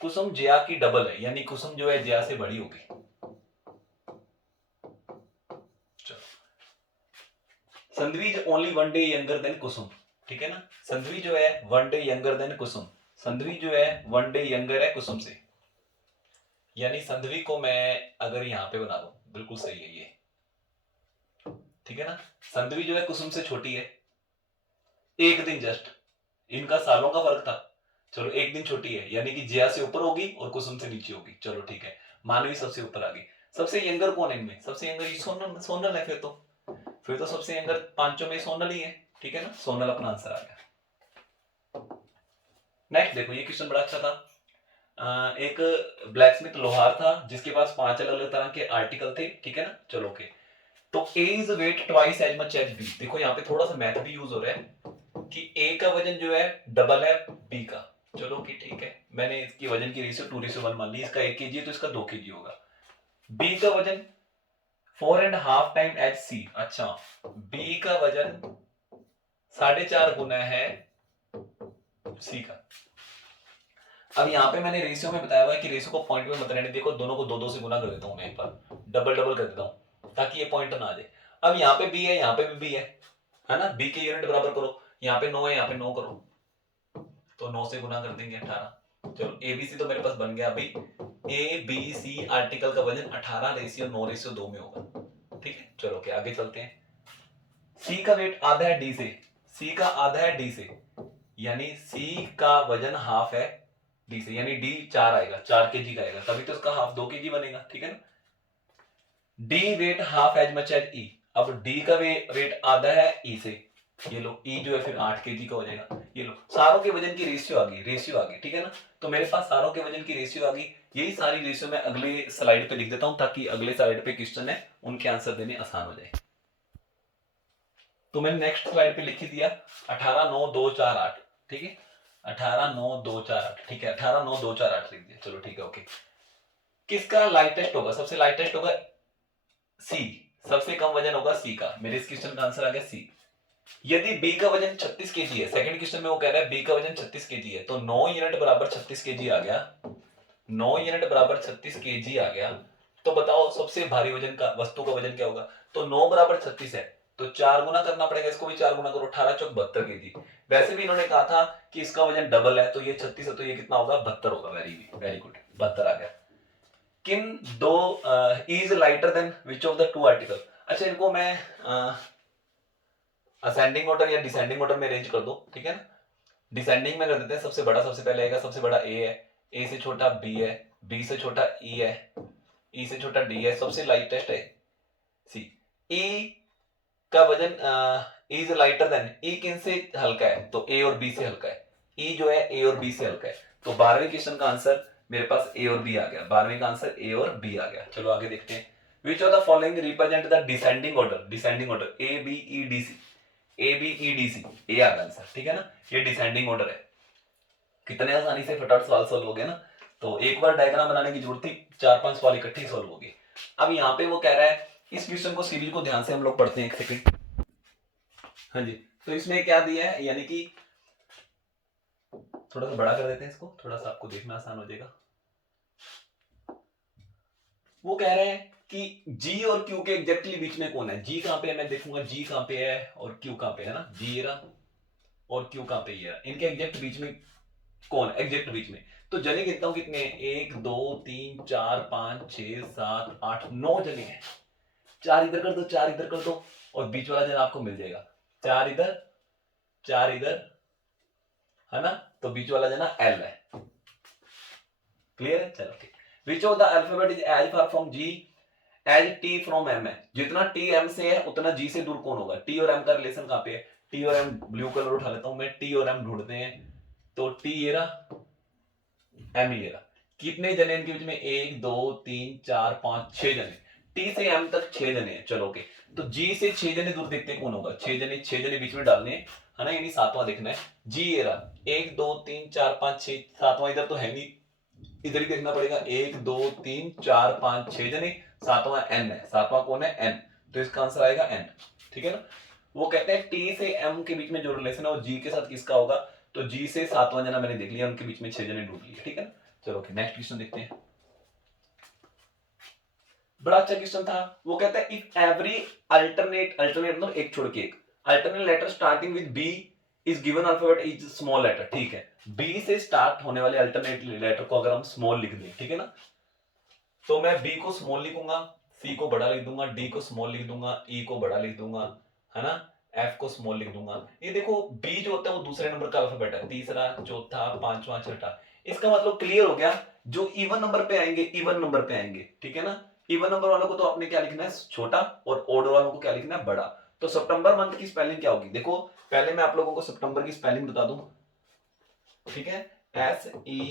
Kusum Jiya की डबल है, यानी कुसुम जो है जिया से बड़ी होगी। Sandhvi is only 1 day younger than Kusum, ठीक है ना। संधवी जो है 1 day younger than Kusum, Sandhvi जो है 1 डे यंगर है कुसुम से, यानी संधवी को मैं अगर यहां पे बना दूं, बिल्कुल सही है ये, ठीक है ना। संधवी जो है कुसुम से छोटी है, एक दिन जस्ट, इनका सालों का फर्क था। चलो एक दिन छोटी है, यानी कि जिया से ऊपर होगी और कुसुम से नीचे होगी। चलो ठीक है, मानवी सबसे ऊपर आ गई। सबसे यंगर कौन है इनमें? सबसे यंगर सोनल, सोनल है। फिर तो सबसे यंगर पांचों में सोनल ही है, ठीक है ना। सोनल अपना आंसर आ गया। नेक्स्ट देखो, ये क्वेश्चन बड़ा अच्छा था। एक ब्लैक स्मिथ लोहार था जिसके पास 5 अलग अलग तरह के आर्टिकल थे, ठीक है ना। चलो ओके। तो A is weight twice as much as B. देखो यहाँ पे थोड़ा सा मैथ भी यूज हो रहा है कि ए का वजन जो है डबल है बी का। चलो कि ठीक है, मैंने इसकी वजन की रेशियो 2:1 मान ली। इसका 1 kg है तो इसका 2 kg होगा। बी का वजन 4.5 टाइम एच सी। अच्छा, बी का वजन 4.5 गुना है सी का। अब यहाँ पे मैंने रेशियो में बताया हुआ है कि रेशियो को पॉइंट में मत रहने, देखो दोनों को 2-2 से गुना कर देता हूँ मैं, एक बार डबल डबल कर देता हूँ ताकि ये पॉइंट ना आ जाए। अब यहाँ पे बी है, यहाँ पे भी बी है ना। बी के यूनिट बराबर करो, यहाँ पे 9 है, यहाँ पे 9 करो, तो 9 से गुना कर देंगे 18। चलो ए बी सी तो मेरे पास बन गया। अभी ए बी सी आर्टिकल का वजन 18:9:2 में होगा, ठीक है। चलो क्या आगे चलते हैं। सी का वेट आधा है डी से, सी का आधा है डी से, यानी सी का वजन हाफ है डी से, यानी डी 4 आएगा, 4 kg का आएगा, तभी तो उसका हाफ 2 kg बनेगा, ठीक है ना। D weight half as much as E. अब डी का वेट आधा है ई से, ये लो ई जो है फिर 8 kg का हो जाएगा। ये लो सारों के वजन की रेशियो आ गई, ठीक है ना। तो मेरे पास सारों के वजन की रेशियो आ गई। यही सारी रेशियो मैं अगले स्लाइड पे लिख देता हूं ताकि अगले स्लाइड पे क्वेश्चन है उनके आंसर देने आसान हो जाए। तो मैंने नेक्स्ट स्लाइड पे लिख ही दिया 18,9,2,4,8, ठीक है। 18,9,2,4,8, ठीक है। 18,9,2,4,8 लिख दिया। चलो ठीक है ओके। किसका लाइटेस्ट होगा? सबसे लाइटेस्ट होगा सी, सबसे कम वजन होगा सी का। मेरे इस क्वेश्चन का आंसर आ गया सी। यदि बी का वजन 36 केजी है, सेकंड क्वेश्चन में वो कह रहा है बी का वजन 36 केजी है, तो 9 यूनिट बराबर 36 केजी आ गया, 9 यूनिट बराबर 36 केजी आ गया। तो बताओ सबसे भारी वजन का वस्तु का वजन क्या होगा? तो 9 बराबर 36 है, तो 4 गुना करना पड़ेगा, इसको भी 4 गुना करो, 18 चौक 72 केजी। वैसे भी इन्होंने कहा था कि इसका वजन डबल है, तो ये 36 है, तो ये कितना होगा? 72 होगा। वेरी वेरी गुड, 72 आ गया। किन दो is lighter than which of the two article? अच्छा, इनको मैं असेंडिंग ऑर्डर या डिसेंडिंग ऑर्डर में अरेंज कर दो, ठीक है ना। डिसेंडिंग में कर देते हैं, सबसे बड़ा सबसे पहले आएगा, सबसे बड़ा ए है, ए से छोटा बी है, बी से छोटा ई है, ई से छोटा डी है, सबसे लाइटेस्ट है सी। ई का वजन इज लाइटर देन, ई किन से हल्का है? तो ए और बी से हल्का है, ई जो है ए और बी से हल्का है। तो 12वें क्वेश्चन का आंसर मेरे पास ए और बी आ गया, 12वें का आंसर ए और बी आ गया। चलो आगे देखते हैं। Which of the following represent the descending order? Descending order A B E D C, A B E D C, A आ गया आंसर, ठीक है ना। ये डिसेंडिंग ऑर्डर है। कितने आसानी से फटाफट सवाल सॉल्व हो गए ना। तो एक बार डायग्राम बनाने की जरूरत थी, 4-5 सवाल इकट्ठे सॉल्व हो गए। अब यहाँ पे वो कह रहा है, इस क्वेश्चन को सीरीज को ध्यान से हम लोग पढ़ते हैं, एक सेकंड। हाँ जी, तो इसमें क्या दिया है, यानी कि थोड़ा सा बड़ा कर देते हैं इसको, थोड़ा सा आपको देखना आसान हो जाएगा। वो कह रहे हैं कि जी और क्यू के एग्जैक्टली बीच में कौन है? जी कहां पे है, मैं देखूंगा जी कहां पे है और क्यू कहां पे है ना, जी ये रहा और क्यू कहां पे ये रहा, इनके एग्जैक्ट बीच में कौन? एग्जैक्ट बीच में। तो जने गिनता हूं कितने हैं, 1 2 3 4 5 6 7 8 9 जने हैं। 4 इधर कर दो, 4 इधर कर दो, और बीच वाला जना आपको मिल जाएगा। 4 इधर 4 इधर, है ना, तो बीच वाला जना एल है। क्लियर है? चलो ठीक। Which of the alphabet is as far from G as T from M है? जितना टी एम से है उतना जी से दूर कौन होगा? टी और एम का रिलेशन कहां पे है? टी और एम, ब्लू कलर उठा लेता हूं मैं, टी और एम ढूंढते हैं। तो टी ये रहा, एम ये रहा। कितने जने इनके बीच में? 1 2 3 4 5 6 जने। टी से एम तक 6 जने हैं। चलो ओके, तो जी से 6 जने दूर देखते हैं कौन होगा? 6 जने बीच में डालने हैं, है ना, यानी सातवां देखना है। जी ये रहा, 1 2 3 4 5 6, सातवां इधर तो है नहीं, इधर ही देखना पड़ेगा। 1 2 3 4 5 6 जने, सातवां एन है। सातवां कौन है? एन। तो इसका आंसर आएगा एन, ठीक है ना। वो कहते हैं टी से एम के बीच में जो रिलेशन है वो जी के साथ किसका होगा? तो जी से सातवां जना मैंने देख लिया, उनके बीच में 6 जने ढूंढ लिए, ठीक है ना। चलो ओके, नेक्स्ट क्वेश्चन देखते हैं। बड़ा अच्छा क्वेश्चन था। वो कहता है इफ एवरी अल्टरनेट, अल्टरनेट मतलब एक छोड़ के एक, alternate letter starting with B is given alphabet is small letter, ठीक है। बी से स्टार्ट होने वाले अल्टरनेट लेटर को अगर हम स्मॉल लिख दें, ठीक है ना, तो मैं बी को स्मॉल लिखूंगा, सी को बड़ा लिख दूंगा, डी को स्मॉल लिख दूंगा, ई को बड़ा लिख दूंगा, है ना, एफ को स्मॉल लिख दूंगा। ये देखो बी जो होता है वो दूसरे नंबर का अल्फाबेट है, तीसरा चौथा पांचवा छठा। इसका मतलब क्लियर हो गया, जो इवन नंबर पे आएंगे इवन नंबर पे आएंगे, ठीक है ना। इवन नंबर वालों को तो आपने क्या लिखना है? छोटा, और ऑड वालों को क्या लिखना है? बड़ा। तो सितंबर मंथ की स्पेलिंग क्या होगी? देखो पहले मैं आप लोगों को सितंबर की स्पेलिंग बता दूं, ठीक है। SEPTEMBER,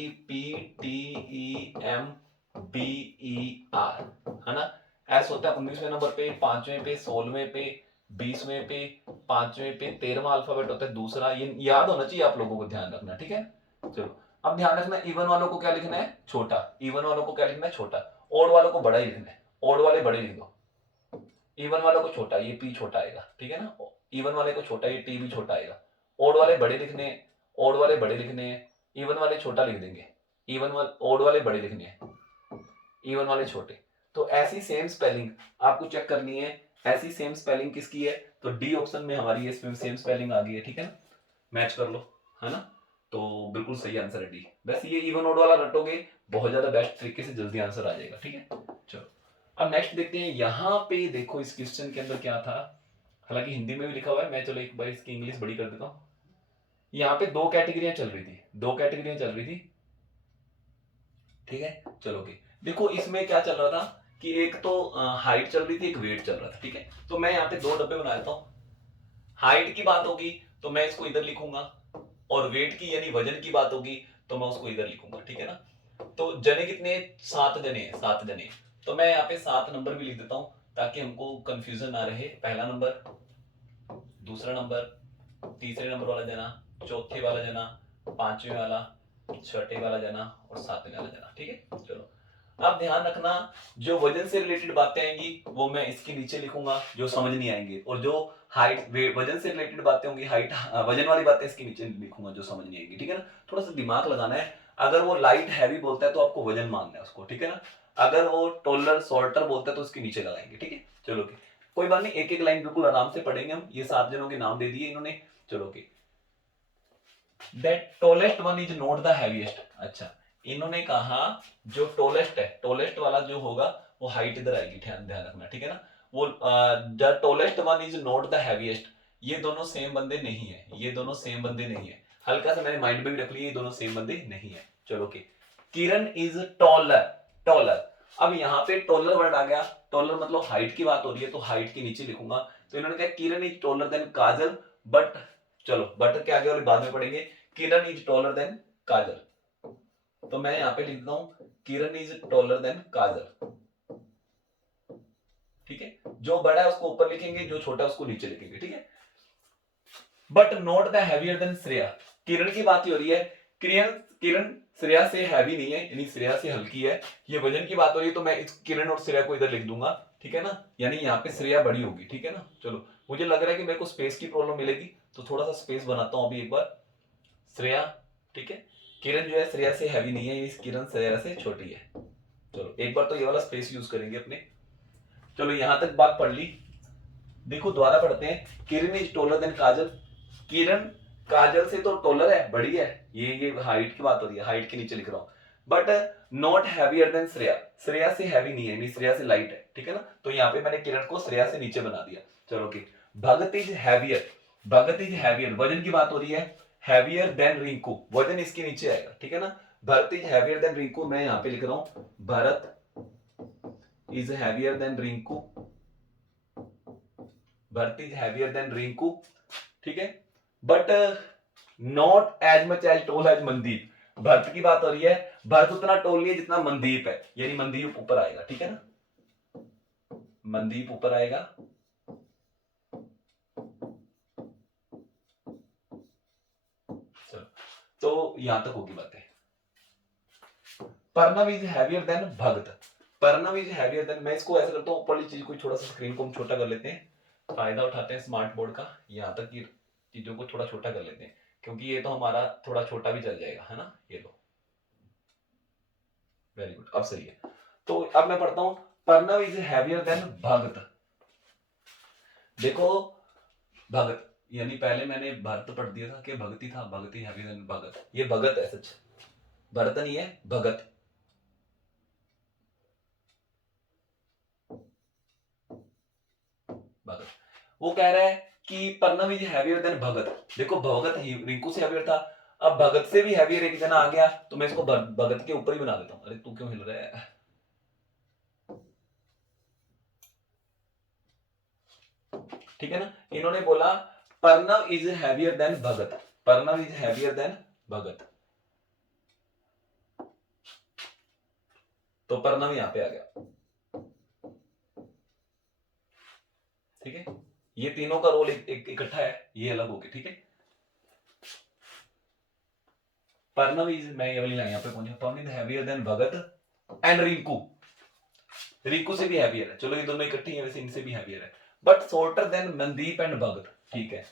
है ना। एस होता है 19वें नंबर पे, 5वें पे, 16वें पे, 20वें पे, 5वें पे, 13वां अल्फाबेट होता है दूसरा। ये याद होना चाहिए आप लोगों को, ध्यान रखना, ठीक है। चलो अब ध्यान रखना, इवन वालों को क्या लिखना है? छोटा। इवन वालों को क्या लिखना है? छोटा। ओड वालों को बड़ा ही लिखना है, ओड वाले बड़े लिख दो। इवन वालों को छोटा, ये पी छोटा आएगा, ठीक है ना। इवन वाले को छोटा, ये टी भी छोटा आएगा। ओड वाले बड़े लिखने हैं, ओड वाले बड़े लिखने हैं, इवन वाले छोटा लिख देंगे। इवन वाले, ओड वाले बड़े लिखने हैं, इवन वाले छोटे। तो ऐसी सेम स्पेलिंग आपको चेक करनी है। ऐसी सेम स्पेलिंग किसकी है? तो डी ऑप्शन में हमारी इसमें सेम स्पेलिंग आ गई है, ठीक है ना। मैच कर लो, है ना। तो बिल्कुल सही आंसर है डी। वैसे ये इवन ओड वाला रटोगे बहुत ज्यादा बेस्ट तरीके से जल्दी आंसर आ जाएगा, ठीक है। चलो अब नेक्स्ट देखते हैं। यहाँ पे देखो इस क्वेश्चन के अंदर क्या था, हालांकि हिंदी में भी लिखा हुआ है, मैं चलो एक बार इसकी इंग्लिश बड़ी कर देता हूँ। यहाँ पे दो कैटेगरियां चल रही थी, दो कैटेगरियां चल रही थी, ठीक है। चलो ओके, देखो इसमें क्या चल रहा था कि एक तो हाइट चल रही थी, एक वेट चल रहा था, ठीक है। तो मैं यहाँ पे दो डब्बे बना देता हूँ। हाइट की बात होगी तो मैं इसको इधर लिखूंगा, और वेट की यानी वजन की बात होगी तो मैं उसको इधर लिखूंगा, ठीक है ना। तो जने कितने? 7 जने हैं, 7 जने। तो मैं यहाँ पे 7 नंबर भी लिख देता हूँ ताकि हमको कंफ्यूजन ना रहे। पहला नंबर, दूसरा नंबर, तीसरे नंबर वाला जना, चौथे वाला जना, पांचवें वाला, छठे वाला जना और सातवें वाला जना, ठीक है। चलो अब ध्यान रखना, जो वजन से रिलेटेड बातें आएंगी वो मैं इसके नीचे लिखूंगा जो समझ नहीं आएंगे, और जो हाइट वजन से रिलेटेड बातें होंगी, हाइट वजन वाली बातें इसके नीचे लिखूंगा जो समझ नहीं आएंगी, ठीक है ना। थोड़ा सा दिमाग लगाना है। अगर वो लाइट हैवी बोलता है तो आपको वजन मानना है उसको, ठीक है ना। अगर वो टोलर शॉर्टर बोलता है तो उसके नीचे लगाएंगे, ठीक है। चलो कि कोई बात नहीं, एक एक लाइन बिल्कुल आराम से पढ़ेंगे हम। ये 7 जनों के नाम दे दिए इन्होंने। चलो कि that tallest one is not the heaviest. अच्छा, इन्होंने कहा जो टॉलेस्ट है, टॉलेस्ट वाला जो होगा वो हाइट इधर आएगी, ध्यान ध्यान रखना, ठीक है ना। वो the tallest one is not the heaviest, ये दोनों सेम बंदे नहीं है, ये दोनों सेम बंदे नहीं है। हल्का सा मैंने माइंड में भी रख लिया, ये दोनों सेम बंदे नहीं है। चलो कि किरण इज टॉलर, टॉलर। अब यहाँ पे टॉलर वर्ड आ गया, टॉलर मतलब हाइट की बात हो रही है तो हाइट के नीचे लिखूंगा। तो इन्होंने कहा Kiran is taller than Kajal, but चलो बट के आगे और बाद में पढ़ेंगे। Kiran is taller than Kajal, तो मैं यहां पे लिख देता हूं Kiran is taller than Kajal, ठीक है। जो बड़ा है उसको ऊपर लिखेंगे, जो छोटा है उसको नीचे लिखेंगे, ठीक है। But not the heavier than Shreya, Kiran की बात ही हो रही है। किरण किरण श्रेया से हैवी नहीं है, यानी श्रेया से हल्की है। ये वजन की बात हो रही है तो मैं इस किरण और श्रेया को इधर लिख दूंगा, ठीक है ना। यानी यहाँ पे श्रेया बड़ी होगी, ठीक है ना। चलो, मुझे लग रहा है कि मेरे को स्पेस की प्रॉब्लम मिलेगी, तो थोड़ा सा स्पेस बनाता हूं अभी एक बार। श्रेया, ठीक है। किरण जो है श्रेया से हैवी नहीं है, इस किरण श्रेया से छोटी है। चलो एक बार तो ये वाला स्पेस यूज करेंगे अपने। चलो यहां तक बात पढ़ ली। देखो दोबारा पढ़ते हैं। किरण इज टोलर देन काजल, किरण काजल से तो टोलर है, बड़ी है। ये हाइट की बात हो रही है, हाइट के नीचे लिख रहा हूं। But not heavier than Shreya, Shreya से हैवी नहीं है, नहीं श्रेया से लाइट है, ठीक है ना। तो यहाँ पे मैंने किरण को श्रेया से नीचे बना दिया। चलो कि Bhagat is heavier, Bhagat is heavier, वजन की बात हो रही है। हैवियर देन रिंकू, वजन इसके नीचे आएगा, ठीक है ना। Bharat is heavier than Rinku, मैं यहाँ पे लिख रहा हूं Bharat is heavier than Rinku, Bharat is heavier than Rinku, ठीक है। But not as much as tall as Mandeep, Bharat की बात हो रही है। भरत उतना टोल नहीं है जितना मनदीप है, यानी मनदीप ऊपर आएगा, ठीक है ना। मनदीप ऊपर आएगा। चलो, तो यहां तक होगी बातें। Parnav is heavier than Bhagat, Parnav is heavier than, मैं इसको ऐसा करता हूं, ऊपर वाली चीज को थोड़ा सा स्क्रीन को हम छोटा कर लेते हैं, फायदा उठाते हैं स्मार्ट बोर्ड का। यहां तक की चीजों को थोड़ा छोटा कर लेते हैं, क्योंकि ये तो हमारा थोड़ा छोटा भी चल जाएगा, है ना। ये लो, वेरी गुड, अब सही है। तो अब मैं पढ़ता हूं पर्णव इज हैवियर देन भगत। देखो भगत, यानी पहले मैंने भरत पढ़ दिया था कि भगती था, भगती हैवियर देन भगत, ये भगत है सच, भरत नहीं है, भगत। भगत, वो कह रहा है कि पर्णव इज हैवियर देन भगत। देखो भगत रिंकू से हैवियर था, अब भगत से भी हैवियर एक जना आ गया, तो मैं इसको भगत के ऊपर ही बना देता हूं। अरे तू क्यों हिल रहा है, ठीक है ना। इन्होंने बोला Parnav is heavier than Bhagat, Parnav is heavier than Bhagat, तो पर्णव यहां पे आ गया, ठीक है। ये तीनों का रोल इकट्ठा है, ये अलग हो गया, ठीक है। पर्णव इज, मैं ये वाली लाइन यहां पे पहुंचा, Parnav is heavier than Bhagat and Rinku, Rinku से भी हैवियर है। चलो ये दोनों इकट्ठे हैं, वैसे इनसे भी हैवियर है। But shorter than Mandeep and Bhagat, ठीक है।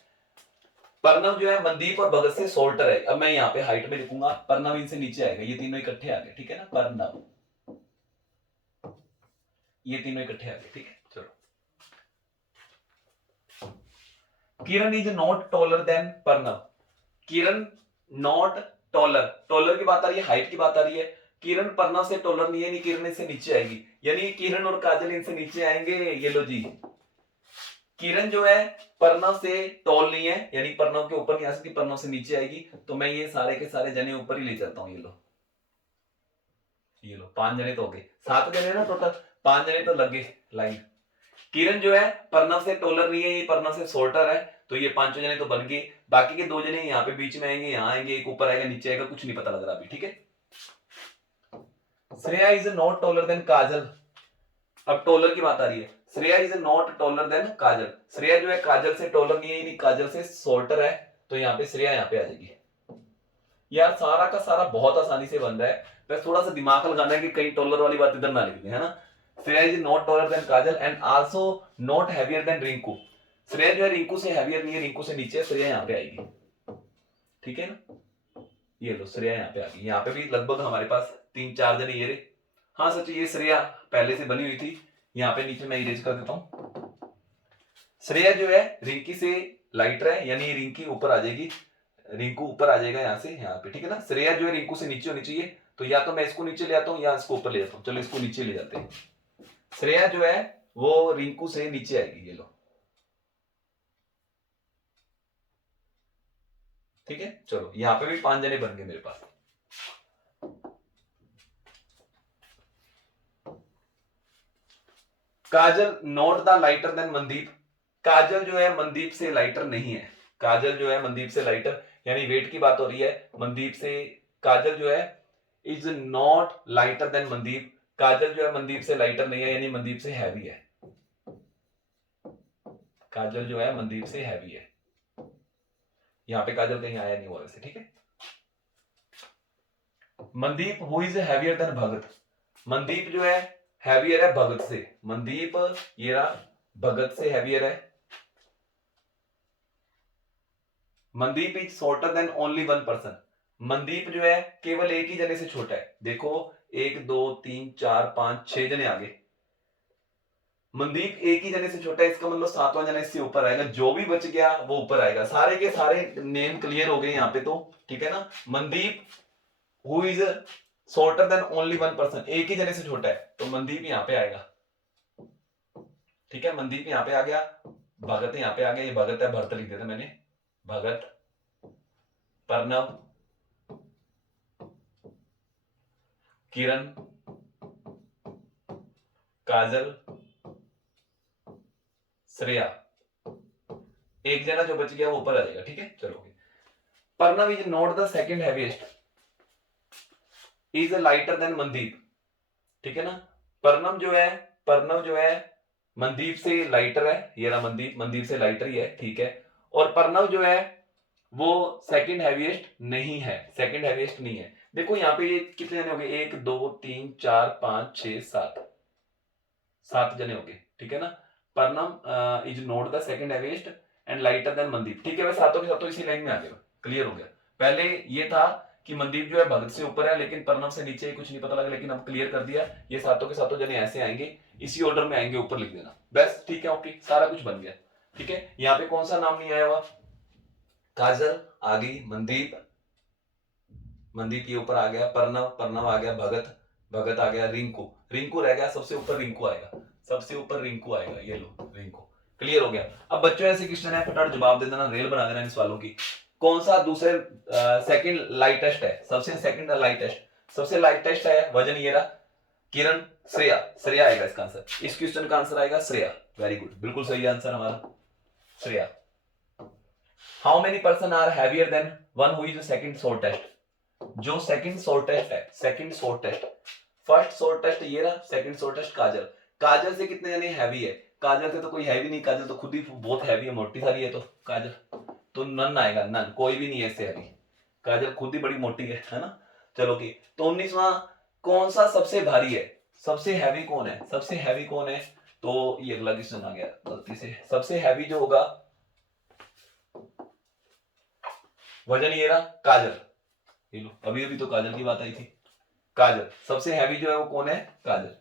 पर्णव जो है मनदीप और भगत से शॉर्टर है। अब मैं यहाँ पे हाइट में लिखूंगा, पर्णव इनसे नीचे आएगा, ये तीनों इकट्ठे आ गए, ठीक है ना। पर्णव, ये तीनों इकट्ठे आ गए, ठीक है। चलो, Kiran is not taller than Parnav, Kiran not taller, taller की बात आ रही है, हाइट की बात आ रही है। किरण पर्णव से टॉलर नहीं है, नहीं किरण इससे नीचे आएगी, यानी किरण और काजल इनसे नीचे आएंगे। ये लो जी, किरण जो है पर्णव से टॉल नहीं है, यानी पर्णव के ऊपर नहीं आ सकती, पर्णव से नीचे आएगी। तो मैं ये सारे के सारे जने ऊपर ही ले जाता हूं। ये लो, ये लो, 5 जने तो हो गए, 7 जने ना टोटल, 5 जने तो लग गए लाइन। किरण जो है पर्णव से टोलर नहीं है, ये पर्णव से शॉर्टर है, तो ये 5 जने तो बन गए। बाकी के 2 जने यहाँ पे बीच में आएंगे, यहाँ आएंगे, एक ऊपर आएगा, नीचे आएगा, कुछ नहीं पता लग रहा अभी, ठीक है। Shreya is not taller than Kajal, अब टॉलर की बात आ रही है। Shreya is not taller than Kajal, Shreya जो है काजल से टॉलर नहीं है, काजल से शॉर्टर है, तो यहाँ पे श्रेया यहाँ पे आ जाएगी। यार सारा का सारा बहुत आसानी से बन रहा है, बस थोड़ा सा दिमाग लगाना है कि कहीं टॉलर वाली बात इधर ना लिख दें, है ना। Shreya is not taller than Kajal and also not heavier than Rinku. Shreya जो है रिंकू से हैवियर नहीं है, रिंकू से नीचे है, श्रेया यहाँ पे आएगी, ठीक है ना। ये लो श्रेया यहाँ पे आ गई, यहाँ पे भी लगभग हमारे पास 3-4 जने ये रहे। हाँ सच, ये श्रेया पहले से बनी हुई थी, यहाँ पे नीचे मैं इरेज कर देता हूँ। श्रेया जो है रिंकी से लाइटर है, यानी रिंकी ऊपर आ जाएगी, रिंकू ऊपर आ जाएगा यहाँ से यहाँ पे, ठीक है ना। श्रेया जो है रिंकू से नीचे होनी चाहिए, तो या तो मैं इसको नीचे ले आता हूँ या इसको ऊपर ले जाता हूँ। चलो इसको नीचे ले जाते हैं। श्रेया जो है वो रिंकू से नीचे आएगी, ये लो, ठीक है। चलो यहाँ पे भी 5 जने बन गए मेरे पास। Kajal not the lighter than Mandeep. Kajal जो है मनदीप से लाइटर नहीं है, काजल जो है मनदीप से लाइटर, यानी वेट की बात हो रही है मनदीप से। काजल जो है is not lighter than Mandeep, Kajal जो है मनदीप से लाइटर नहीं है, यानी मनदीप से हैवी है। काजल जो है मनदीप से हैवी है, यहां पे काजल कहीं आया नहीं हुआ वैसे, ठीक है। Mandeep who is heavier than Bhagat. Mandeep जो है हैवियर है भगत से, मनदीप ये रहा भगत से हैवियर है। Mandeep is shorter than only one person. Mandeep जो है केवल एक ही जने से छोटा है। देखो 1 2 3 4 5 6 जने आगे, मनदीप एक ही जने से छोटा है, इसका मतलब 7वां जना इससे ऊपर आएगा, जो भी बच गया वो ऊपर आएगा। सारे के सारे नेम क्लियर हो गए यहाँ पे तो, ठीक है ना। Mandeep who is shorter than only one person, एक ही जने से छोटा है, तो मनदीप यहाँ पे आएगा, ठीक है। मनदीप यहाँ पे आ गया, भगत यहाँ पे आ गया, ये भगत है, भरत लिख देता मैंने, भगत, प्रणव, किरण, काजल, श्रेया, एक जना जो बच गया वो ऊपर आ जाएगा, ठीक है। चलो Pranav is not the second heaviest, is lighter than Mandeep, ठीक है ना। प्रणव जो है मनदीप से लाइटर है, ये रहा मनदीप, मनदीप से लाइटर ही है, ठीक है। और प्रणव जो है वो सेकंड हैवीएस्ट नहीं है, सेकंड हैवीएस्ट नहीं है। देखो यहाँ पे ये कितने जने हो गए, 1 2 3 4 5 6 7, 7 जने हो गए, ठीक है ना। Pranav is not the second heaviest and lighter than Mandeep, ठीक है। वह सातों के सातों इसी लाइन में आ गए, क्लियर हो गया। पहले ये था कि मनदीप जो है भगत से ऊपर है, लेकिन प्रणव से नीचे कुछ नहीं पता लगा, लेकिन अब क्लियर कर दिया। ये सातों के सातों जने ऐसे आएंगे, इसी ऑर्डर में आएंगे, ऊपर लिख देना बस, ठीक है। ओके, सारा कुछ बन गया, ठीक है। यहाँ पे कौन सा नाम नहीं आया हुआ, काजल आ गई, मनदीप, मनदीप ये ऊपर आ गया, प्रणव आ गया, भगत आ गया, रिंकू रह गया, सबसे ऊपर रिंकू आएगा, सबसे ऊपर रिंकू आएगा, ये लो रिंकू, क्लियर हो गया। अब बच्चों ऐसे क्वेश्चन है, फटाफट जवाब दे देना, रेल बना देना इन सवालों की। कौन सा दूसरे सेकंड लाइटेस्ट है, सबसे सेकंड लाइटेस्ट, सबसे लाइटेस्ट है वजन ये रहा, किरण, श्रेया, श्रेया आएगा इसका आंसर, इस क्वेश्चन का आंसर आएगा श्रेया, वेरी गुड, बिल्कुल सही आंसर हमारा Shreya. How many person are heavier than one who is second shortest, जो सेकंड शॉर्टेस्ट है, सेकंड शॉर्टेस्ट, फर्स्ट शॉर्टेस्ट ये रहा, सेकंड शॉर्टेस्ट काजल, काजल से कितने जने हैवी है, काजल से तो कोई हैवी नहीं, काजल तो खुद ही बहुत हैवी है, मोटी सारी है, तो काजल तो नन आएगा, नन, कोई भी नहीं है इससे हैवी, काजल खुद ही बड़ी मोटी है ना। चलो की तो 19वां, कौन सा सबसे भारी है, सबसे हैवी कौन है, सबसे हैवी कौन है, तो ये अगला क्वेश्चन आ गया गलती से, सबसे हैवी जो होगा वजन ये रहा, काजल, ये लो, अभी अभी तो काजल की बात आई थी, काजल सबसे हैवी जो है वो कौन है, काजल,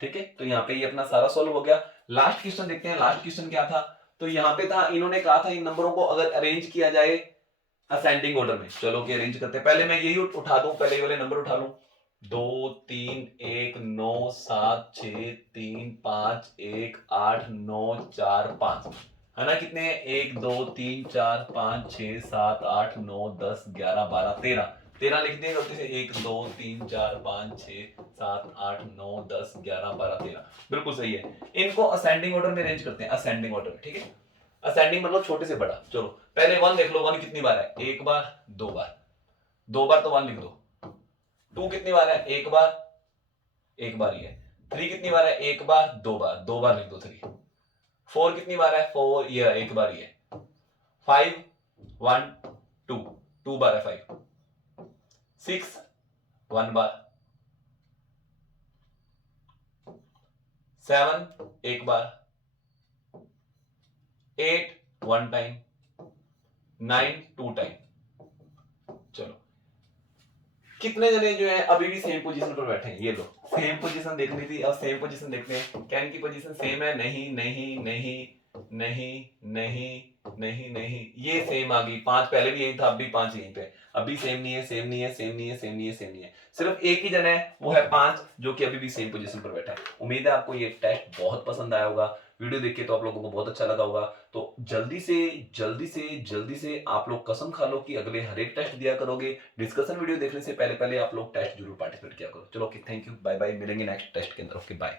ठीक है। तो यहाँ पे ये अपना सारा सॉल्व हो गया। लास्ट क्वेश्चन देखते हैं, लास्ट क्वेश्चन क्या था, तो यहाँ पे था, इन्होंने कहा था इन नंबरों को अगर अरेंज किया जाए असेंडिंग ऑर्डर में, चलो कि अरेंज करते हैं। पहले मैं यही उठा दूं, पहले वाले नंबर उठा लूं, 2 3 1 9 7 6 3 5 1 8 9 4 5, है ना। कितने, 1 2 3 4 5 6 7 8 9 10 11 12 13, 13 लिख दिए गलती से, 1 2 3 4 5 6 7 8 9 10 11 12 13, बिल्कुल सही है। इनको असेंडिंग ऑर्डर में अरेंज करते हैं, असेंडिंग ऑर्डर में, ठीक है। असेंडिंग मतलब छोटे से बड़ा। चलो पहले 1 देख लो, 1 कितनी बार है, एक बार, दो बार, दो बार तो 1 लिख दो। 2 कितनी बार है, एक बार, एक बार ही है। 3 कितनी बार है, एक बार, दो बार, दो बार लिख दो 3। 4 कितनी बार है, 4 ये एक बार ही है। 5 1 2, 2 बार है 5। 6 1 बार, 7 एक बार, 8 1 टाइम, 9 2 टाइम। चलो कितने जने जो है अभी भी सेम पोजीशन पर बैठे हैं? ये लो, सेम पोजीशन देखनी थी, अब सेम पोजीशन देखते हैं। क्या इनकी पोजीशन सेम है? नहीं नहीं नहीं नहीं नहीं नहीं नहीं, ये सेम आ गई। 5 पहले भी यही था, अब भी 5 यहीं पे। अभी सेम नहीं है, सेम नहीं है, सेम नहीं है, सेम नहीं है, सेम नहीं है। सिर्फ एक ही जन है, वो है 5, जो कि अभी भी सेम पोजीशन पर बैठा है। उम्मीद है आपको ये टेस्ट बहुत पसंद आया होगा। वीडियो देख के तो आप लोगों को बहुत अच्छा लगा होगा। तो जल्दी से जल्दी से जल्दी से आप लोग कसम खा लो कि अगले हर एक टेस्ट दिया करोगे। डिस्कशन वीडियो देखने से पहले पहले आप लोग टेस्ट जरूर पार्टिसिपेट किया करो। चलो okay, thank you, bye bye, मिलेंगे नेक्स्ट टेस्ट के अंदर। Okay bye.